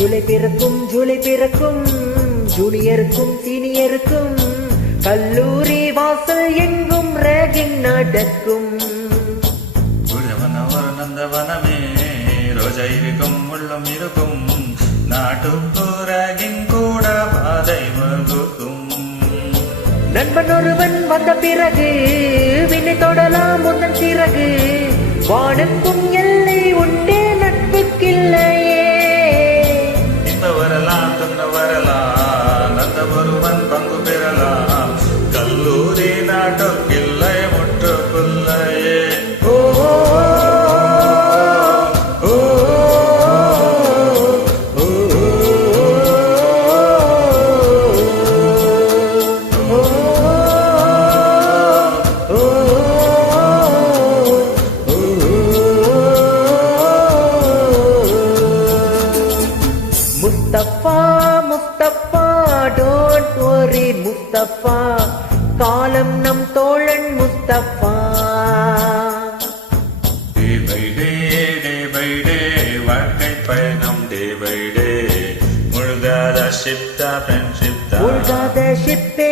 ஜூலை பிறக்கும் ஜூனியருக்கும் சீனியருக்கும் கல்லூரி வாசல் எங்கும் ரேகிங் நடக்கும். ஒரு நந்தவனமே ரோஜா இருக்கும் உள்ளம் இருக்கும் நாட்டுக்கு ரேகிங் கூட பாதை வகுக்கும். நண்பன் ஒருவன் வந்த பிறகு விண்ணை தொடலாம் முந்தன் சிறகு வானுக்கும் எல்லை உண்டே நட்புக்கில்லையே. இந்த வரலாம் துன்ப வரலாம் நந்த ஒருவன் பங்கு பெறலாம் கல்லூரி நாட்டுக்கில்லை முற்றுக்குள்ளையே. முஸ்தபா டோன்ட் வரி முஸ்தபா காலம் நம் தோழன் முஸ்தபா. டே பை டே வாழ்க்கை பயணம் டே பை டே முழுகாத ஷிப்தா ஃப்ரெண்ட்ஷிப் முழுகாத ஷிப்பே